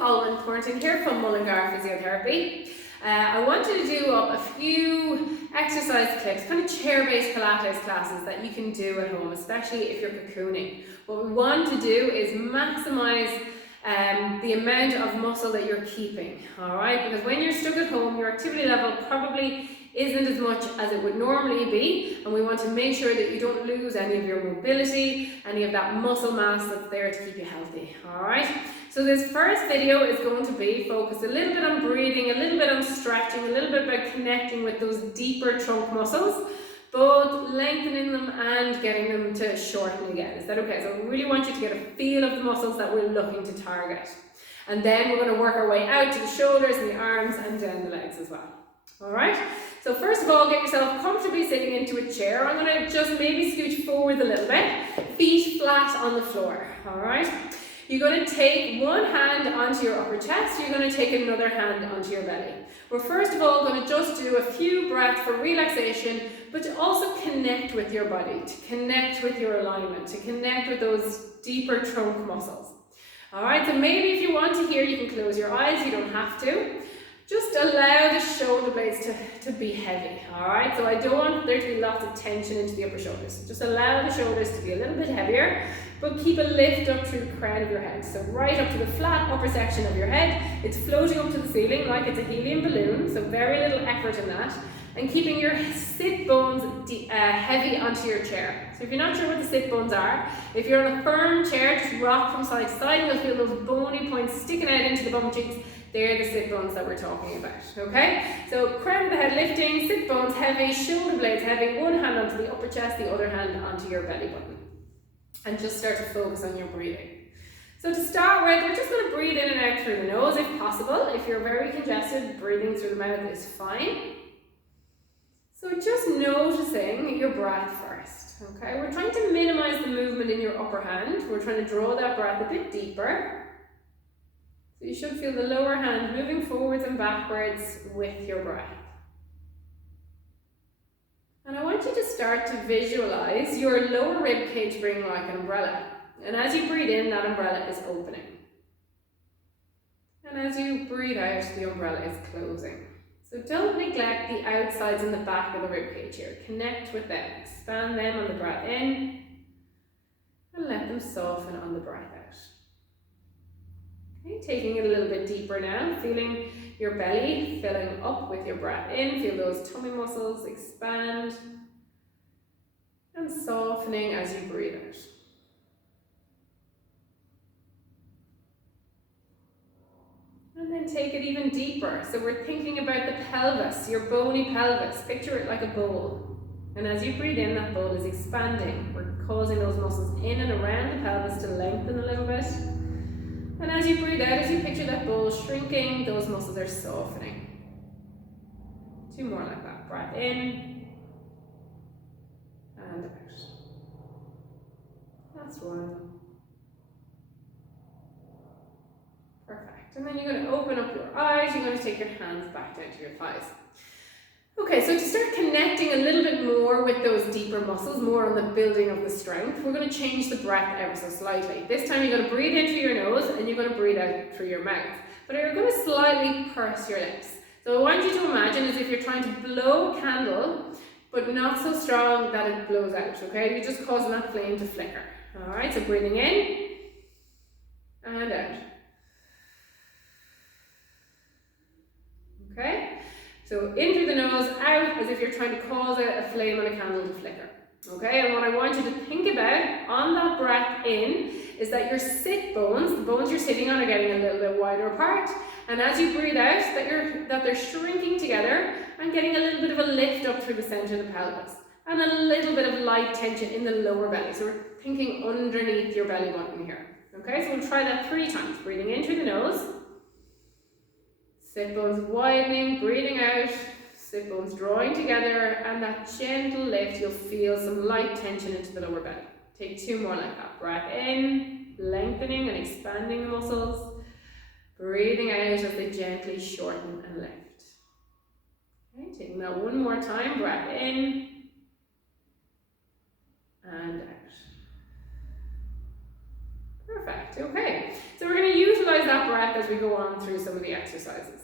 Alwyn Thornton here from Mullingar Physiotherapy. I wanted to do up a few exercise clips, kind of chair-based Pilates classes that you can do at home, especially if you're cocooning. What we want to do is maximize the amount of muscle that you're keeping, alright? Because when you're stuck at home, your activity level probably isn't as much as it would normally be, and we want to make sure that you don't lose any of your mobility, any of that muscle mass that's there to keep you healthy, alright? So this first video is going to be focused a little bit on breathing, a little bit on stretching, a little bit about connecting with those deeper trunk muscles, both lengthening them and getting them to shorten again. Is that okay? So I really want you to get a feel of the muscles that we're looking to target. And then we're going to work our way out to the shoulders and the arms and down the legs as well. Alright? So first of all, get yourself comfortably sitting into a chair. I'm going to just maybe scooch forward a little bit. Feet flat on the floor. Alright? You're going to take one hand onto your upper chest, you're going to take another hand onto your belly. We're first of all going to just do a few breaths for relaxation, but to also connect with your body, to connect with your alignment, to connect with those deeper trunk muscles. Alright, so maybe if you want to here, you can close your eyes, you don't have to. Just allow the shoulder blades to be heavy, alright? So I don't want there to be lots of tension into the upper shoulders. So just allow the shoulders to be a little bit heavier, but keep a lift up through the crown of your head. So right up to the flat upper section of your head. It's floating up to the ceiling like it's a helium balloon, so very little effort in that. And keeping your sit bones heavy onto your chair. So if you're not sure what the sit bones are, if you're on a firm chair, just rock from side to side, and you'll feel those bony points sticking out into the bum cheeks. They're the sit bones that we're talking about, okay? So crown of the head lifting, sit bones heavy, shoulder blades heavy, one hand onto the upper chest, the other hand onto your belly button. And just start to focus on your breathing. So to start with, we're just going to breathe in and out through the nose if possible. If you're very congested, breathing through the mouth is fine. So just noticing your breath first, okay? We're trying to minimize the movement in your upper hand. We're trying to draw that breath a bit deeper. So you should feel the lower hand moving forwards and backwards with your breath. And I want you to start to visualize your lower rib cage being like an umbrella. And as you breathe in, that umbrella is opening. And as you breathe out, the umbrella is closing. So don't neglect the outsides and the back of the rib cage here. Connect with them. Expand them on the breath in. And let them soften on the breath out. Okay, taking it a little bit deeper now, feeling your belly filling up with your breath in, feel those tummy muscles expand and softening as you breathe out. And then take it even deeper. So we're thinking about the pelvis, your bony pelvis. Picture it like a bowl. And as you breathe in, that bowl is expanding. We're causing those muscles in and around the pelvis to lengthen a little bit. And as you breathe out, as you picture that bowl shrinking, those muscles are softening. Two more like that. Breath in and out. That's one. Perfect. And then you're going to open up your eyes. You're going to take your hands back down to your thighs. Okay, so to start connecting a little bit more with those deeper muscles, more on the building of the strength, we're going to change the breath ever so slightly. This time you're going to breathe in through your nose and you're going to breathe out through your mouth. But you're going to slightly purse your lips. So I want you to imagine as if you're trying to blow a candle, but not so strong that it blows out, okay? You're just causing that flame to flicker. Alright, so breathing in and out. Okay? So in through the nose, out as if you're trying to cause a flame on a candle to flicker. Okay, and what I want you to think about on that breath in is that your sit bones, the bones you're sitting on, are getting a little bit wider apart. And as you breathe out, that they're shrinking together and getting a little bit of a lift up through the center of the pelvis. And a little bit of light tension in the lower belly. So we're thinking underneath your belly button here. Okay, so we'll try that 3 times. Breathing in through the nose. Sit bones widening, breathing out, sit bones drawing together, and that gentle lift, you'll feel some light tension into the lower belly. Take 2 more like that. Breath in, lengthening and expanding the muscles. Breathing out as they gently shorten and lift. Okay, taking that 1 more time. Breath in and out. Perfect. Okay, so we're going to utilize that breath as we go on through some of the exercises.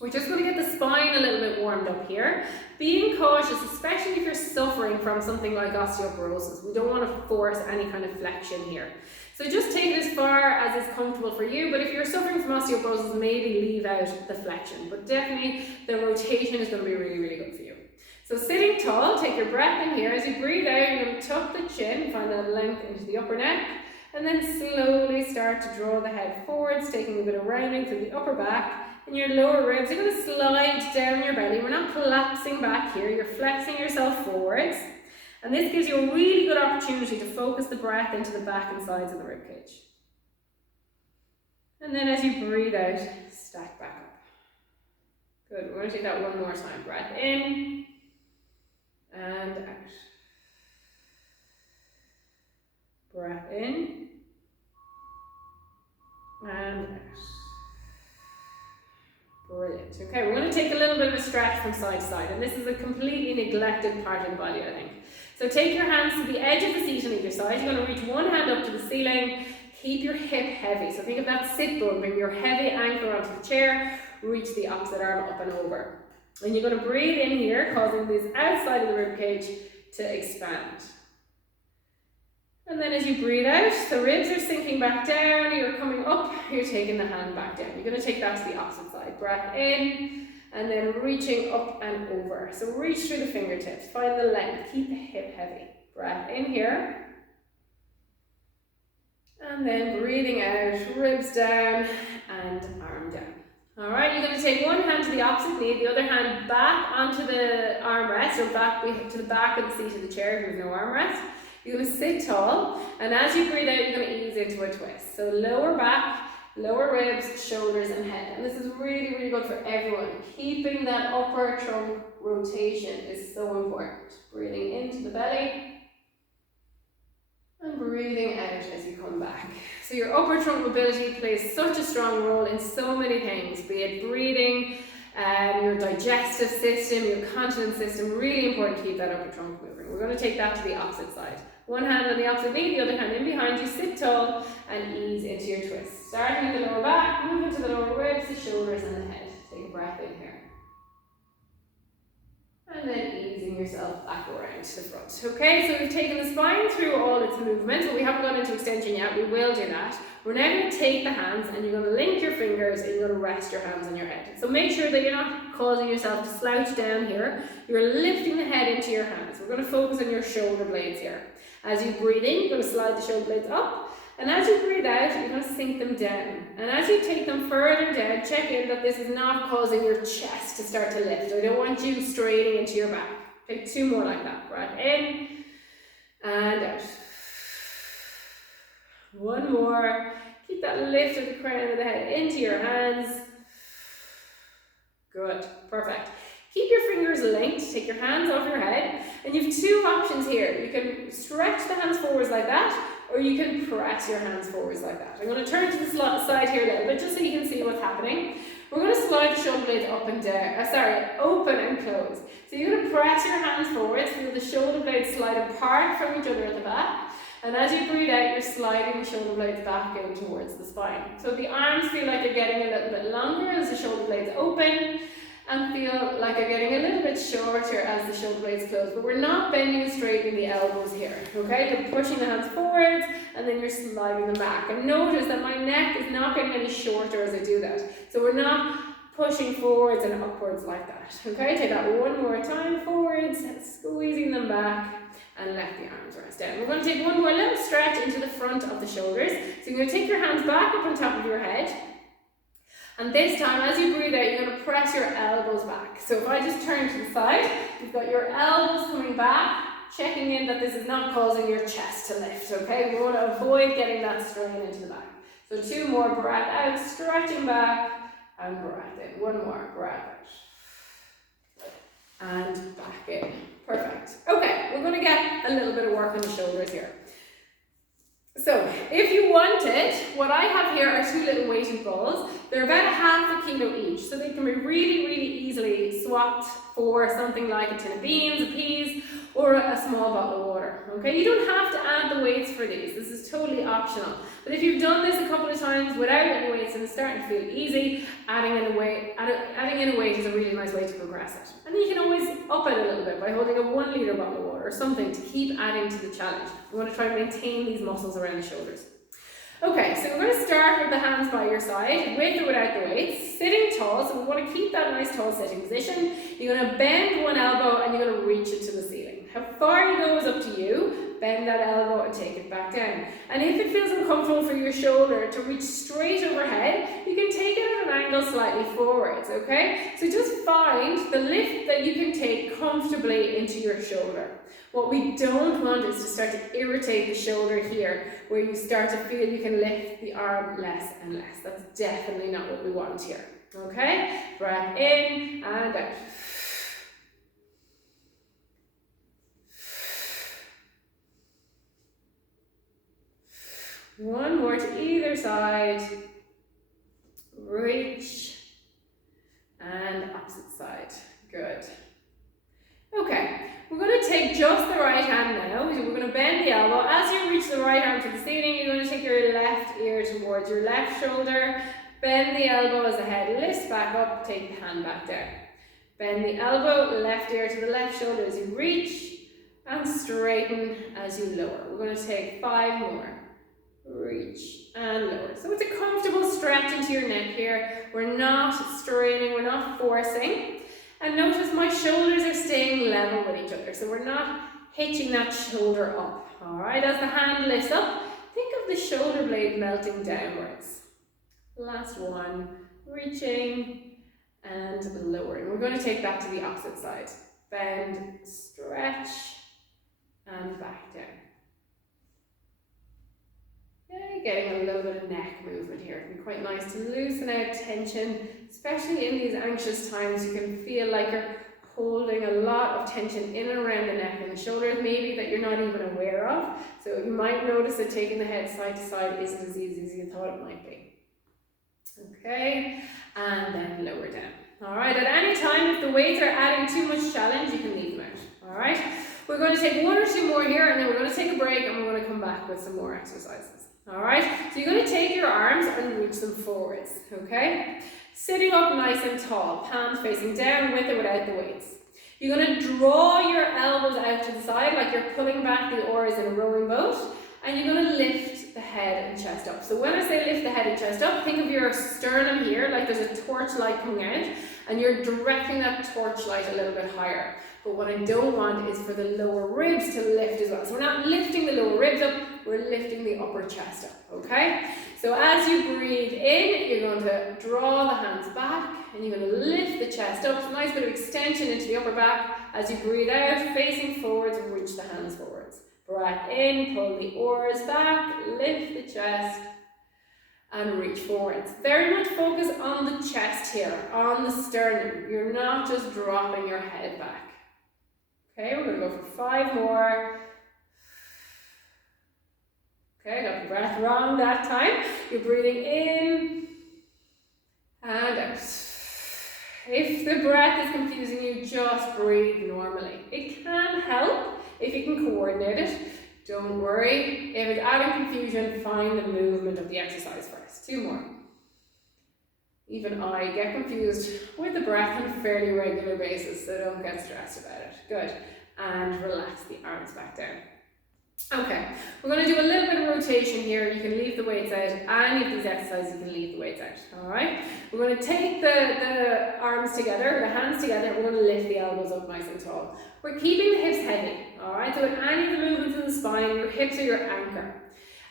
We're just going to get the spine a little bit warmed up here. Being cautious, especially if you're suffering from something like osteoporosis. We don't want to force any kind of flexion here. So just take it as far as is comfortable for you, but if you're suffering from osteoporosis, maybe leave out the flexion. But definitely the rotation is going to be really, really good for you. So sitting tall, take your breath in here. As you breathe out, you're going to tuck the chin, find that length into the upper neck, and then slowly start to draw the head forwards, taking a bit of rounding through the upper back. And your lower ribs, you're going to slide down your belly. We're not collapsing back here, you're flexing yourself forwards. And this gives you a really good opportunity to focus the breath into the back and sides of the rib cage. And then as you breathe out, stack back up. Good, we're going to take that one more time. Breath in and out. Breath in and out. Brilliant. Okay, we're going to take a little bit of a stretch from side to side, and this is a completely neglected part of the body, I think. So take your hands to the edge of the seat on either side. You're going to reach one hand up to the ceiling. Keep your hip heavy. So think of that sit bone. Bring your heavy ankle onto the chair. Reach the opposite arm up and over. And you're going to breathe in here, causing this outside of the rib cage to expand. And then as you breathe out, the ribs are sinking back down, you're coming up, you're taking the hand back down. You're going to take that to the opposite side. Breath in, and then reaching up and over. So reach through the fingertips, find the length, keep the hip heavy. Breath in here. And then breathing out, ribs down and arm down. Alright, you're going to take one hand to the opposite knee, the other hand back onto the armrest, or back to the back of the seat of the chair if there's no armrest. You're going to sit tall, and as you breathe out, you're going to ease into a twist. So lower back, lower ribs, shoulders and head. And this is really, really good for everyone. Keeping that upper trunk rotation is so important. Breathing into the belly, and breathing out as you come back. So your upper trunk mobility plays such a strong role in so many things, be it breathing, your digestive system, your continence system. Really important to keep that upper trunk moving. We're going to take that to the opposite side. One hand on the opposite knee, the other hand in behind you, sit tall and ease into your twist. Starting at the lower back, move into the lower ribs, the shoulders and the head. Take a breath in here. And then easing yourself back around to the front. Okay, so we've taken the spine through all its movements, but we haven't gone into extension yet. We will do that. We're now going to take the hands and you're going to link your fingers and you're going to rest your hands on your head. So make sure that you're not causing yourself to slouch down here. You're lifting the head into your hands. We're going to focus on your shoulder blades here. As you breathe in, you're going to slide the shoulder blades up. And as you breathe out, you're going to sink them down. And as you take them further down, check in that this is not causing your chest to start to lift. I don't want you straining into your back. Take two more like that. Breath in and out. One more. Keep that lift of the crown of the head into your hands. Good. Perfect. Keep your fingers linked, take your hands off your head, and you have two options here. You can stretch the hands forwards like that, or you can press your hands forwards like that. I'm going to turn to the side here a little bit, just so you can see what's happening. We're going to slide the shoulder blades up and down, open and close. So you're going to press your hands forwards, feel the shoulder blades slide apart from each other at the back, and as you breathe out, you're sliding the shoulder blades back out towards the spine. So the arms feel like they're getting a little bit longer as the shoulder blades open, and feel like they're getting a little bit shorter as the shoulder blades close, but we're not bending and straightening the elbows here, okay? You're pushing the hands forwards, and then you're sliding them back. And notice that my neck is not getting any shorter as I do that. So we're not pushing forwards and upwards like that, okay? Take that one more time, forwards, squeezing them back, and let the arms rest down. We're going to take one more little stretch into the front of the shoulders. So you're going to take your hands back up on top of your head, and this time, as you breathe out, you're going to press your elbows back. So if I just turn to the side, you've got your elbows coming back, checking in that this is not causing your chest to lift, okay? We want to avoid getting that strain into the back. So two more, breath out, stretching back, and breath in. One more, breath out. And back in. Perfect. Okay, we're going to get a little bit of work on the shoulders here. So if you want wanted, what I have here are 2 little weighted balls. They're about 1/2 kilo each, so they can be really, really easily swapped for something like a tin of beans, a peas, or a small bottle of water. Okay, you don't have to add the weights for these. This is totally optional. But if you've done this a couple of times without any weights and it's starting to feel easy, adding in a weight is a really nice way to progress it. And then you can always up it a little bit by holding a 1 litre bottle of water or something to keep adding to the challenge. You want to try and maintain these muscles around the shoulders. Okay, so we're going to start with the hands by your side, with or without the weights, sitting tall. So we want to keep that nice tall sitting position. You're going to bend one elbow and you're going to reach it to the ceiling. How far you go is up to you. Bend that elbow and take it back down. And if it feels uncomfortable for your shoulder to reach straight overhead, you can take it at an angle slightly forwards, okay? So just find the lift that you can take comfortably into your shoulder. What we don't want is to start to irritate the shoulder here, where you start to feel you can lift the arm less and less. That's definitely not what we want here, okay? Breath in and out. One more to either side. Reach and opposite side. Good. Okay, we're going to take just the right hand now. We're going to bend the elbow. As you reach the right arm to the ceiling, you're going to take your left ear towards your left shoulder. Bend the elbow as the head lifts back up. Take the hand back down. Bend the elbow, left ear to the left shoulder as you reach, and straighten as you lower. We're going to take 5 more. Reach and lower. So it's a comfortable stretch into your neck here. We're not straining, we're not forcing. And notice my shoulders are staying level with each other. So we're not hitching that shoulder up. Alright, as the hand lifts up, think of the shoulder blade melting downwards. Last one. Reaching and lowering. We're going to take that to the opposite side. Bend, stretch, and back down. Getting a little bit of neck movement here. It can be quite nice to loosen out tension, especially in these anxious times. You can feel like you're holding a lot of tension in and around the neck and the shoulders, maybe that you're not even aware of. So you might notice that taking the head side to side isn't as easy as you thought it might be. Okay, and then lower down. All right, at any time, if the weights are adding too much challenge, you can leave them out. All right, we're going to take 1 or 2 more here, and then we're going to take a break, and we're going to come back with some more exercises. All right, so you're going to take your arms and reach them forwards, okay? Sitting up nice and tall, palms facing down with or without the weights. You're going to draw your elbows out to the side like you're pulling back the oars in a rowing boat, and you're going to lift the head and chest up. So when I say lift the head and chest up, think of your sternum here like there's a torchlight coming out, and you're directing that torchlight a little bit higher. But what I don't want is for the lower ribs to lift as well. So we're not lifting the lower ribs up, we're lifting the upper chest up, okay? So as you breathe in, you're going to draw the hands back and you're going to lift the chest up. So a nice bit of extension into the upper back. As you breathe out, facing forwards, reach the hands forwards. Breath in, pull the oars back, lift the chest and reach forwards. Very much focus on the chest here, on the sternum. You're not just dropping your head back. Okay, we're going to go for 5 more. Okay, got the breath wrong that time. You're breathing in and out. If the breath is confusing you, just breathe normally. It can help if you can coordinate it. Don't worry. If it's adding confusion, find the movement of the exercise first. 2 more. Even I get confused with the breath on a fairly regular basis, so don't get stressed about it. Good. And relax the arms back down. Okay, we're going to do a little bit of rotation here. You can leave the weights out. Any of these exercises, you can leave the weights out. Alright? We're going to take the arms together, the hands together, and we're going to lift the elbows up nice and tall. We're keeping the hips heavy. Alright? So with any of the movements in the spine, your hips are your anchor.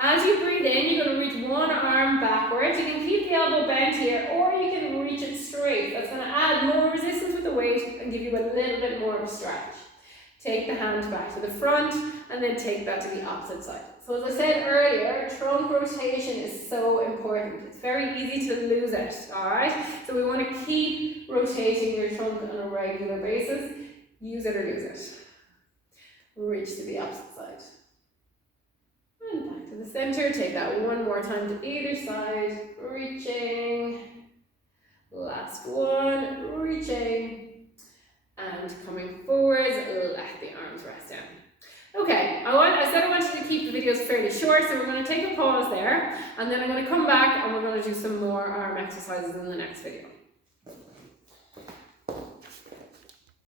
As you breathe in, you're going to reach one arm backwards. You can keep the elbow bent here, or you can reach it straight. That's going to add more resistance with the weight and give you a little bit more of a stretch. Take the hand back to the front and then take that to the opposite side. So as I said earlier, trunk rotation is so important. It's very easy to lose it, alright? So we want to keep rotating your trunk on a regular basis. Use it or lose it. Reach to the opposite side. And back to the the center. Take that one more time to either side, reaching. Last one, reaching. And coming forwards, let the arms rest down. Okay, I said I wanted to keep the videos fairly short, so we're going to take a pause there, and then I'm going to come back and we're going to do some more arm exercises in the next video.